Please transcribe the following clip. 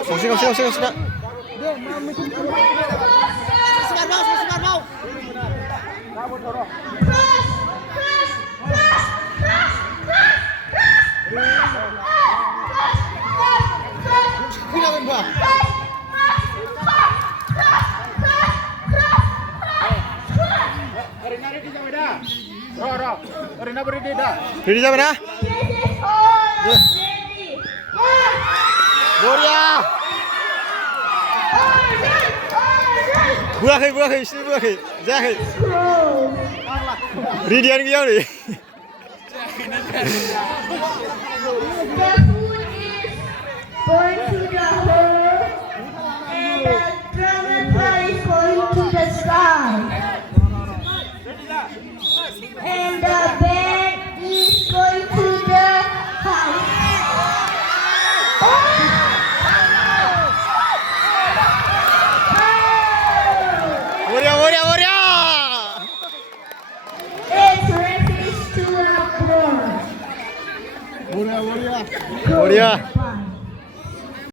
Sila. Ready dah mana? Gloria. Bwrai, sini Bwrai. Jangan. Ready an kau ni. Going to the hole, and the dragonfly is going to the sky, and the bed is going to the house. Gloria. It's ready to the floor. Gloria.